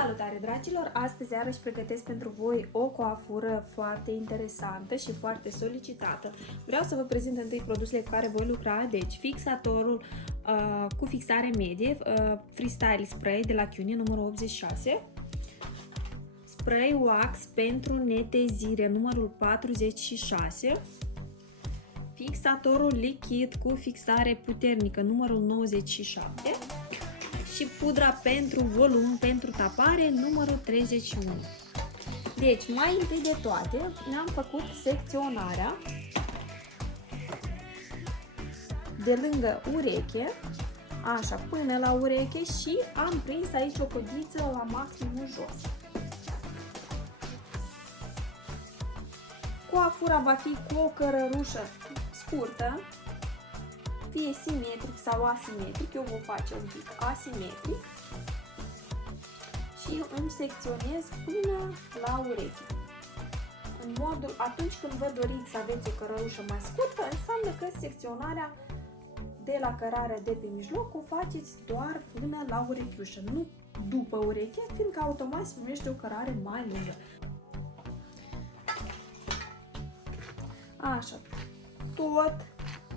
Salutare dragilor! Astăzi iarăși pregătesc pentru voi o coafură foarte interesantă și foarte solicitată. Vreau să vă prezint întâi produsele cu care voi lucra, deci fixatorul cu fixare medie, Freestyle Spray de la CUNY numărul 86, spray wax pentru netezire numărul 46, fixatorul lichid cu fixare puternică numărul 97 și pudra pentru volum, pentru tapare, numărul 31. Deci, mai întâi de toate, ne-am făcut secționarea de lângă ureche, așa, până la ureche și am prins aici o codiță la maximul jos. Coafura va fi cu o cărărușă scurtă, fie simetric sau asimetric, eu voi face un pic asimetric și îmi secționez până la ureche. În modul, atunci când vă doriți să aveți o cărărușă mai scurtă, înseamnă că secționarea de la cărarea de pe mijloc o faceți doar până la urechiușă, nu după ureche, fiindcă automat se primește o cărare mai lungă. Așa, tot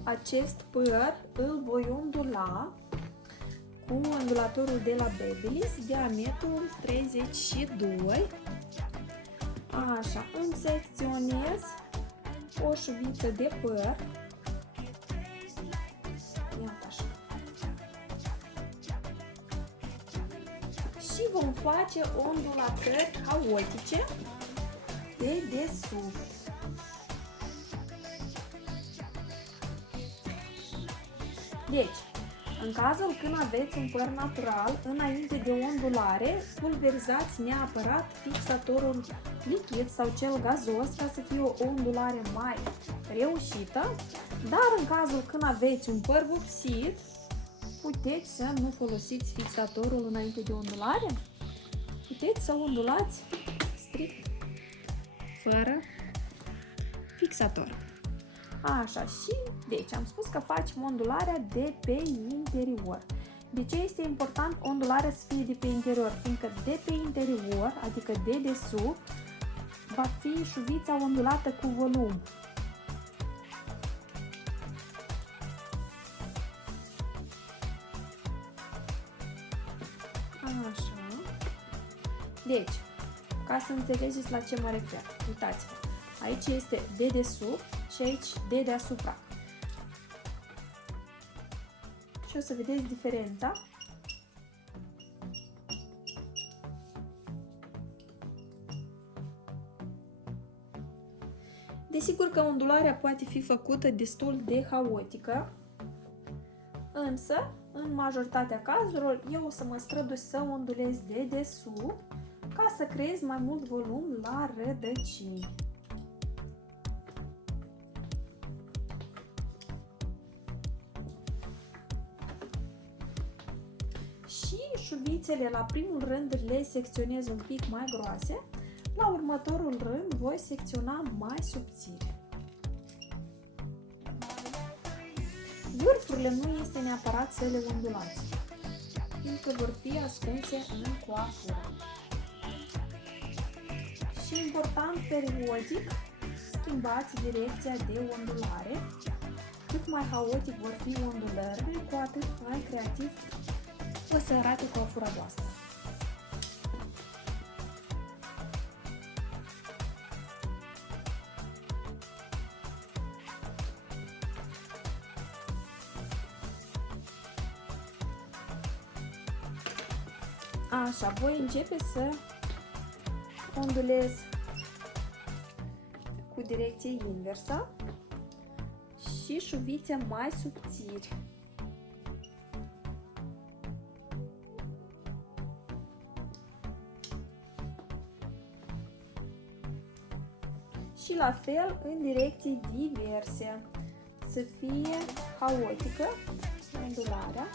acest păr îl voi ondula cu ondulatorul de la Babyliss, diametrul 32. Așa, îmi secționez o șuviță de păr. Iată așa. Și vom face ondulatări haotice de desubt. Deci, în cazul când aveți un păr natural, înainte de ondulare, pulverizați neapărat fixatorul lichid sau cel gazos ca să fie o ondulare mai reușită, dar în cazul când aveți un păr vopsit, puteți să nu folosiți fixatorul înainte de ondulare, puteți să ondulați strict, fără fixator. Așa, și deci am spus că facem ondularea de pe interior. De ce este important ondularea să fie de pe interior? Fiindcă de pe interior, adică de desubt, va fi șuvița ondulată cu volum. Așa. Deci, ca să înțelegeți la ce mă refer, uitați-vă. Aici este de desubt și aici de deasupra. Și o să vedeți diferența. Desigur că ondularea poate fi făcută destul de haotică, însă, în majoritatea cazurilor, eu o să mă strădui să ondulez de desubt ca să creez mai mult volum la rădăcini. Și șuvițele la primul rând le secționez un pic mai groase, la următorul rând voi secționa mai subțire. Vârfurile nu este neapărat să le ondulați, fiindcă vor fi ascunse în coafură. Și important, periodic schimbați direcția de ondulare. Cât mai haotic vor fi ondulările, cu atât mai creativ o să arate coafura voastră. Așa, voi începe să ondulez cu direcție inversă și șuvițe mai subțiri. Și la fel în direcții diverse, să fie haotică ondularea.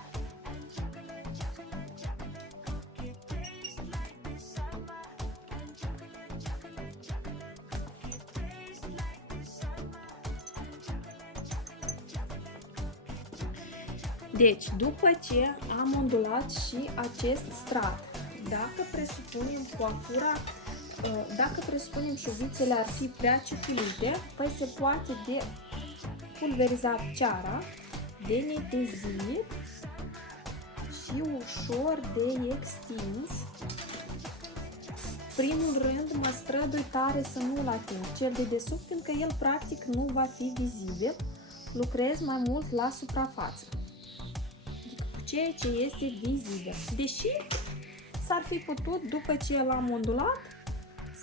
Deci, după ce am ondulat și acest strat Dacă presupunem coafura, dacă presupunem șuvițele ar fi prea ciupilite, păi se poate de pulverizat ceara, de netezit și ușor de extins. Primul rând mă strădui tare să nu-l ating, cel de desubt, fiindcă el practic nu va fi vizibil, lucrez mai mult la suprafață, adică cu ceea ce este vizibil. Deși s-ar fi putut, după ce l-am ondulat,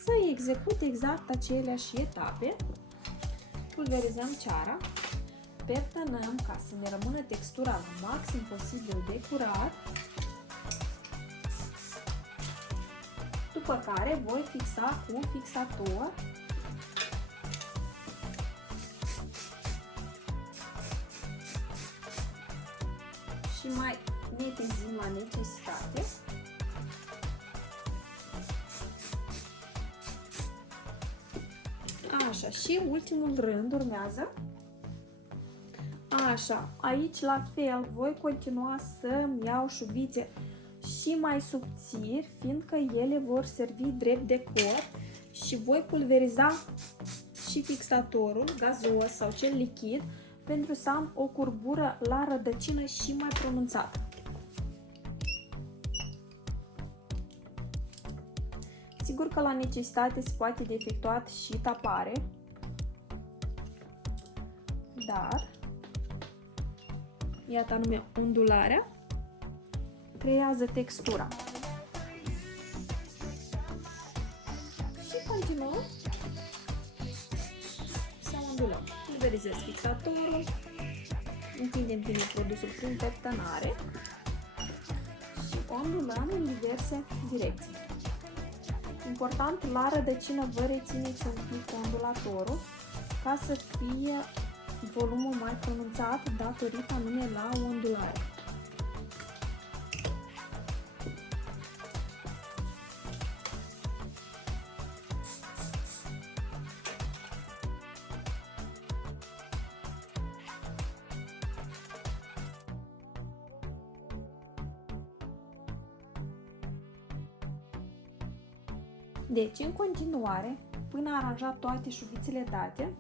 să execut exact aceleași etape. Pulverizăm ceara, pertănăm ca să ne rămână textura la maxim posibil de curat, după care voi fixa cu fixator și mai netezim la necesitate. Așa, și ultimul rând urmează. Așa, aici la fel voi continua să-mi iau șuvițe și mai subțiri, fiindcă ele vor servi drept decor, și voi pulveriza și fixatorul gazos sau cel lichid pentru să am o curbură la rădăcină și mai pronunțată. Sigur că la necesitate se poate de efectuat și tapare, dar iată anume ondularea creează textura. Și continuăm să ondulăm. Pulverizez fixatorul, întindem bine produsul prin pertănare și ondulăm în diverse direcții. Important, la rădăcină vă rețineți un pic ondulatorul ca să fie volumul mai pronunțat datorită anume la ondulare. Deci, în continuare, până a aranja toate șuvițele date,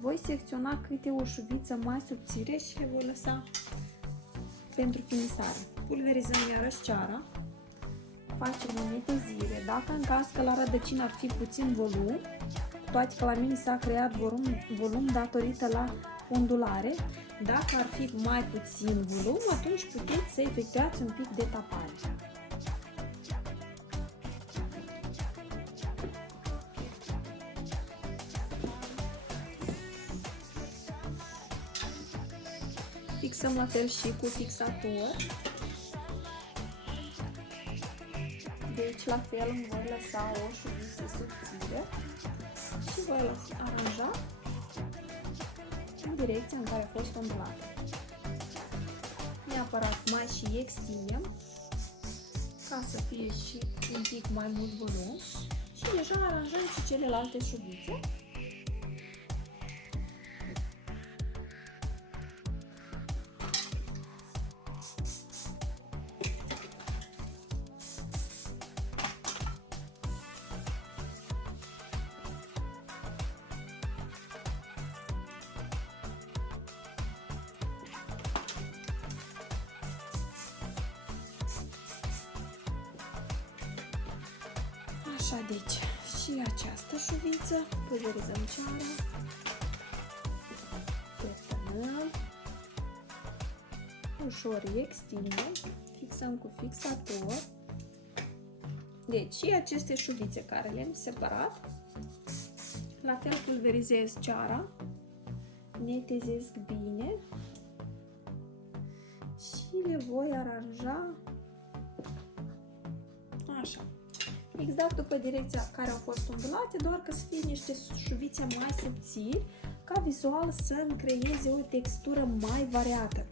voi secționa câte o șuviță mai subțire și le voi lăsa pentru finisare. Pulverizăm iarăși ceara, facem o netezire. Dacă în caz că la rădăcină ar fi puțin volum, toate că la mine s-a creat volum datorită la ondulare, dacă ar fi mai puțin volum, atunci puteți să efectuați un pic de tapare. Fixăm la fel și cu fixator. Deci la fel îmi voi lăsa o șuviță subțire și voi aranja în direcția în care a fost ondulată. Neapărat mai și extindem ca să fie și un pic mai mult volum și deja aranjăm și celelalte șuvițe. Așa, deci, și această șuviță, pulverizăm ceara, pertănăm, ușor extindem, fixăm cu fixator. Deci, și aceste șuvițe care le-am separat, la fel pulverizez ceara, netezesc bine și le voi aranja așa. Exact după direcția care au fost ondulate, doar că să fie niște șuvițe mai subțiri, ca vizual să îmi creeze o textură mai variată.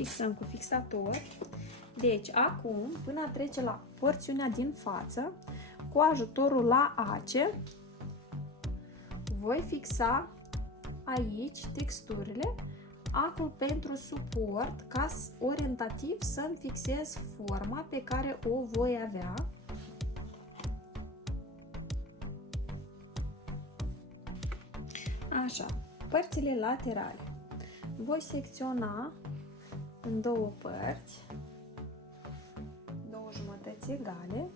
fixăm cu fixator. Deci, acum, până a trece la porțiunea din față, cu ajutorul la ace, voi fixa aici texturile, acul pentru suport, ca orientativ să-mi fixez forma pe care o voi avea. Așa, părțile laterale. Voi secționa în două părți, două jumătăți egale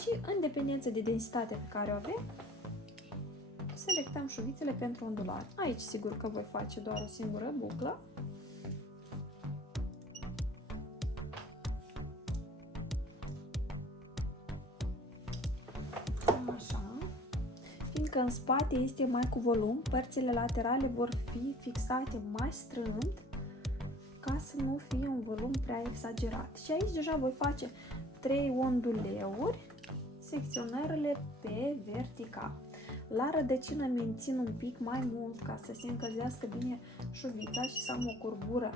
și în dependență de densitatea pe care o avem, selectăm șuvițele pentru ondulare. Aici sigur că voi face doar o singură buclă. Așa. Fiindcă în spate este mai cu volum, părțile laterale vor fi fixate mai strânt ca să nu fie un volum prea exagerat. Și aici deja voi face 3 onduleuri, secționările pe vertical. La rădăcină mențin un pic mai mult ca să se încălzească bine șuvița și să am o curbură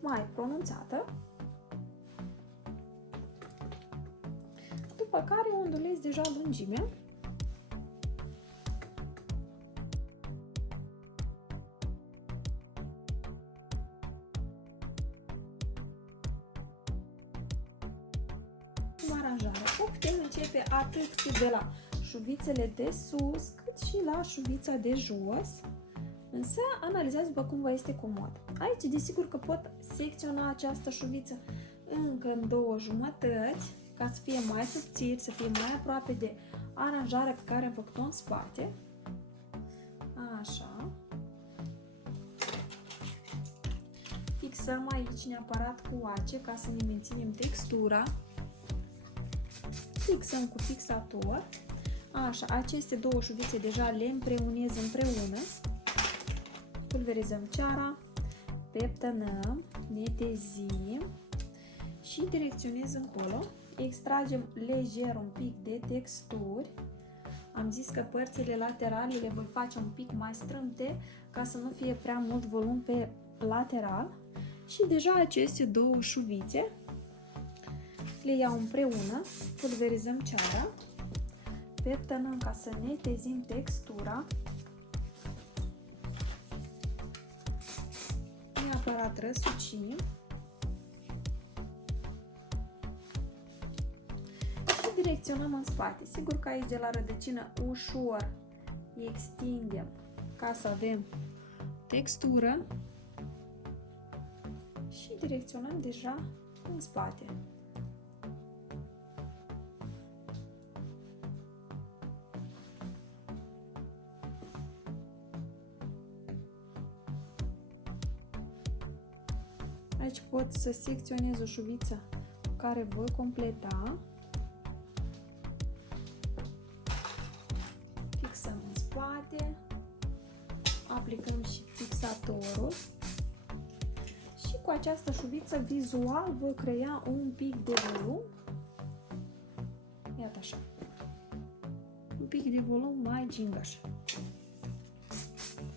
mai pronunțată. După care ondulez deja lungimea. Aranjarea. O putem începe atât de la șuvițele de sus, cât și la șuvița de jos, însă analizați după cum vă este comod. Aici, desigur că pot secționa această șuviță încă în două jumătăți, ca să fie mai subțiri, să fie mai aproape de aranjarea pe care am făcut-o în spate. Așa. Fixăm aici neapărat cu ace, ca să ne menținem textura. Fixăm cu fixator. Așa, aceste două șuvițe deja le împreunez împreună. Pulverizăm ceara, peptănăm, netezim și direcționez încolo. Extragem lejer un pic de texturi. Am zis că părțile laterale le voi face un pic mai strâmte ca să nu fie prea mult volum pe lateral. Și deja aceste două șuvițe le iau împreună, pulverizăm ceara, peptănăm ca să netezim textura. Neapărat răsucim și direcționăm în spate. Sigur că aici de la rădăcină ușor extindem ca să avem textură și direcționăm deja în spate. Aici pot să secționez o șuviță cu care voi completa. Fixăm în spate, aplicăm și fixatorul și cu această șuviță vizual voi crea un pic de volum. Iată așa. Un pic de volum mai gingaș.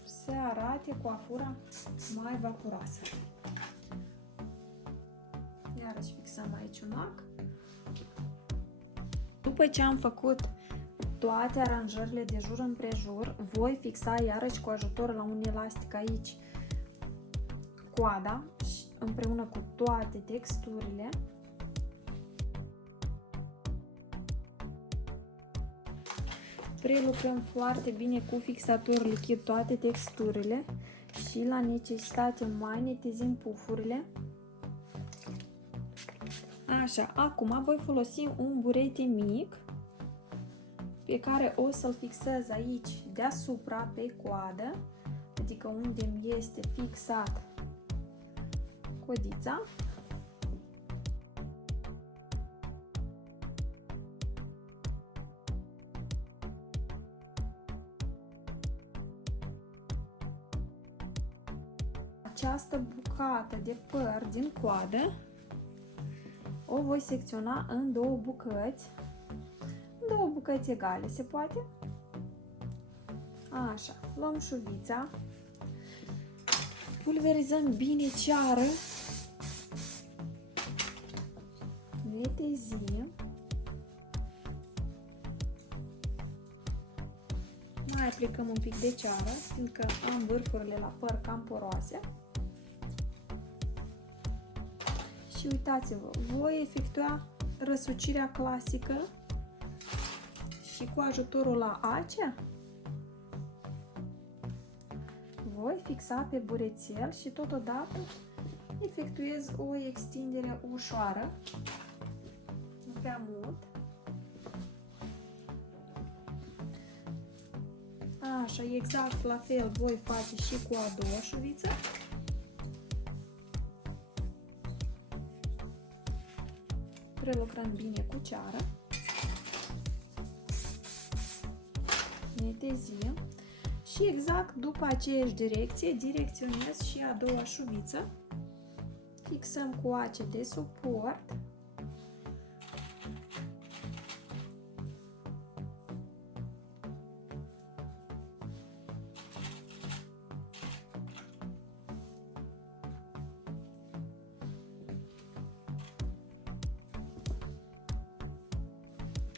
Se arate coafura mai vaporoasă. Iarăși fixăm aici un ac. După ce am făcut toate aranjările de jur împrejur, voi fixa iarăși cu ajutor la un elastic aici coada împreună cu toate texturile. Prelucrăm foarte bine cu fixator lichid toate texturile și la necesitate mai netezim pufurile. Așa, acum voi folosi un burete mic pe care o să-l fixez aici deasupra pe coadă, adică unde mi este fixat codița. Această bucată de păr din coadă o voi secționa în două bucăți, egale, se poate? Așa, luăm șuvița, Pulverizăm bine ceară. Netezim. Mai aplicăm un pic de ceară, fiindcă am vârfurile la păr cam poroase. Și uitați-vă, voi efectua răsucirea clasică și cu ajutorul la ace voi fixa pe burețel și totodată efectuez o extindere ușoară, nu prea mult. Așa, exact la fel voi face și cu a doua șuviță. Prelucrăm bine cu ceară. Netezim. Și exact după aceeași direcție, direcționez și a doua șuviță. Fixăm cu ace de suport.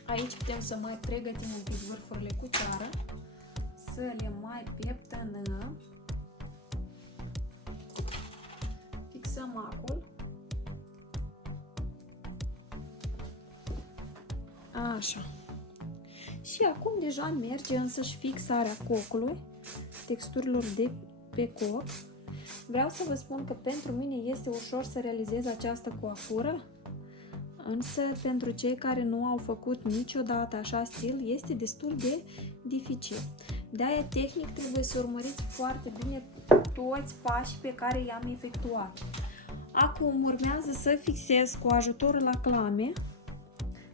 Aici putem să mai pregătim un pic vârfurile cu ceară, să le mai pieptănăm. Fixăm acul. Așa. Și acum deja merge însăși fixarea cocului, texturilor de pe coc. Vreau să vă spun că pentru mine este ușor să realizez această coafură, însă pentru cei care nu au făcut niciodată așa stil este destul de dificil. De-aia tehnic trebuie să urmăriți foarte bine toți pașii pe care i-am efectuat. Acum urmează să fixez cu ajutorul la clame,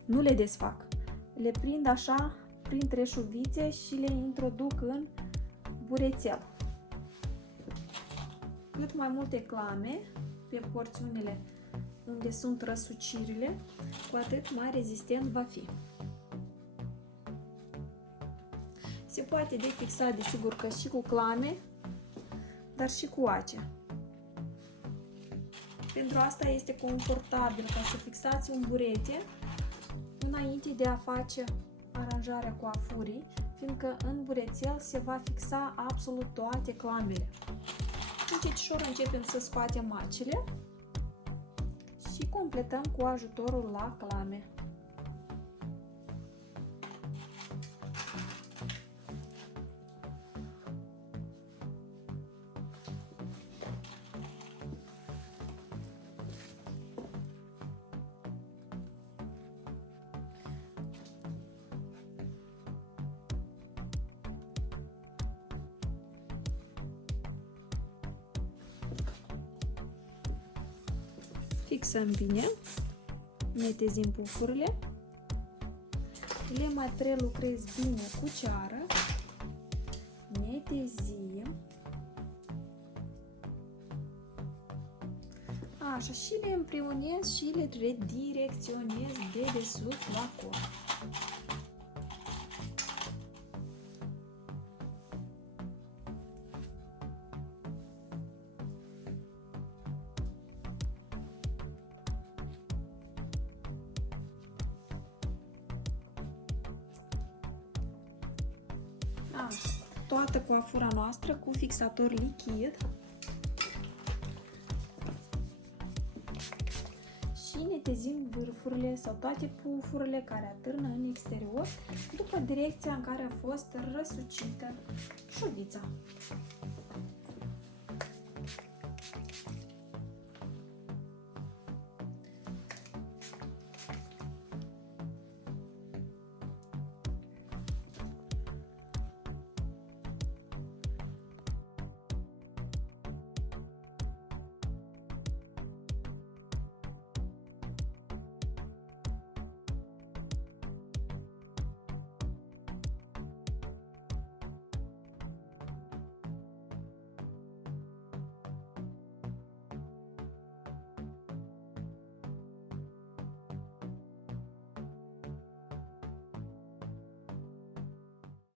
nu le desfac, le prind așa printre șuvițe și le introduc în burețel. Cât mai multe clame pe porțiunile unde sunt răsucirile, cu atât mai rezistent va fi. Se poate defixa, desigur că și cu clame, dar și cu ace. Pentru asta este confortabil ca să fixați un burete înainte de a face aranjarea coafurii, fiindcă în burețel se va fixa absolut toate clamele. Încetișor începem să scoatem acele și completăm cu ajutorul la clame. Fixăm bine, netezim pufurile, le mai prelucrez bine cu ceară, netezim, așa, și le împreunez și le redirecționez de desubt la coc. Toată coafura noastră cu fixator lichid și netezim vârfurile sau toate pufurile care atârnă în exterior după direcția în care a fost răsucită șuvița.